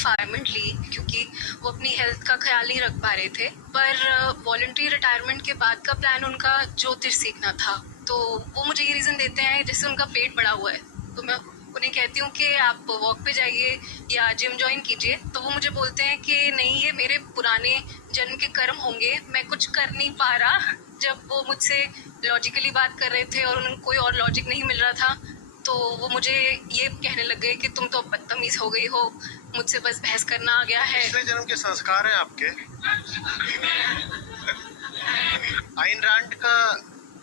फायरमेंट ली क्योंकि वो अपनी हेल्थ का ख्याल नहीं रख पा रहे थे, पर वॉलंटरी रिटायरमेंट के बाद का प्लान उनका ज्योतिष सीखना था। तो वो मुझे ये रीज़न देते हैं जैसे उनका पेट बड़ा हुआ है, तो मैं उन्हें कहती हूँ कि आप वॉक पे जाइए या जिम ज्वाइन कीजिए, तो वो मुझे बोलते हैं कि नहीं, ये मेरे पुराने जन्म के कर्म होंगे, मैं कुछ कर नहीं पा रहा। जब वो मुझसे लॉजिकली बात कर रहे थे और उनको कोई और लॉजिक नहीं मिल रहा था, तो वो मुझे ये कहने लग गए कि तुम तो बदतमीज हो गई हो, मुझसे बस बहस करना आ गया है। पिछले जन्म के संस्कार हैं आपके। आइन रैंड का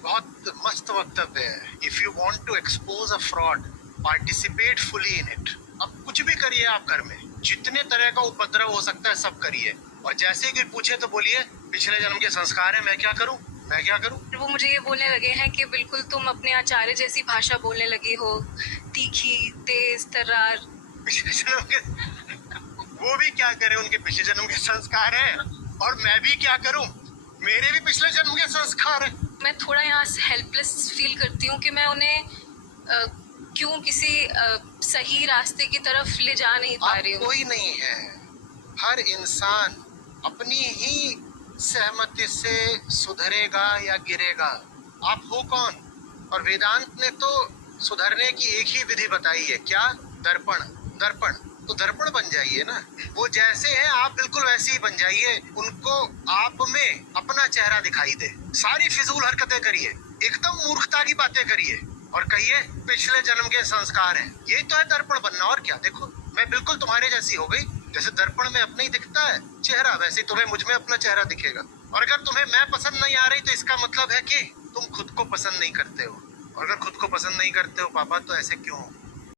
बहुत मस्त वक्तव्य है, if you want to expose a fraud participate fully in it. अब कुछ भी करिए आप घर में, जितने तरह का उपद्रव हो सकता है सब करिए, और जैसे कि पूछे तो बोलिए पिछले जन्म के संस्कार है, मैं क्या करूं, मैं क्या करूं। वो मुझे ये बोलने लगे हैं कि बिल्कुल तुम अपने आचार्य जैसी भाषा बोलने लगी हो, तीखी, तेज तर्रार। पिछले जन्म के वो भी क्या करे, उनके पिछले जन्म के संस्कार है, और मैं भी क्या करूं, मेरे भी पिछले जन्म के संस्कार है। मैं थोड़ा यहाँ हेल्पलेस फील करती हूँ कि मैं उन्हें क्यों किसी सही रास्ते की तरफ ले जा नहीं पा रही हूँ। कोई नहीं है, हर इंसान अपनी ही सहमति से सुधरेगा या गिरेगा। आप हो कौन? और वेदांत ने तो सुधरने की एक ही विधि बताई है, क्या? दर्पण। दर्पण तो दर्पण बन जाइए ना, वो जैसे हैं आप बिल्कुल वैसे ही बन जाइए, उनको आप में अपना चेहरा दिखाई दे। सारी फिजूल हरकतें करिए, एकदम मूर्खता की बातें करिए और कहिए पिछले जन्म के संस्कार हैं। यही तो है दर्पण बनना, और क्या। देखो मैं बिल्कुल तुम्हारे जैसी हो गई, जैसे दर्पण में अपने ही दिखता है चेहरा, वैसे तुम्हें मुझ में अपना चेहरा दिखेगा। और अगर तुम्हें मैं पसंद नहीं आ रही तो इसका मतलब है कि तुम खुद को पसंद नहीं करते हो, और अगर खुद को पसंद नहीं करते हो पापा तो ऐसे क्यों?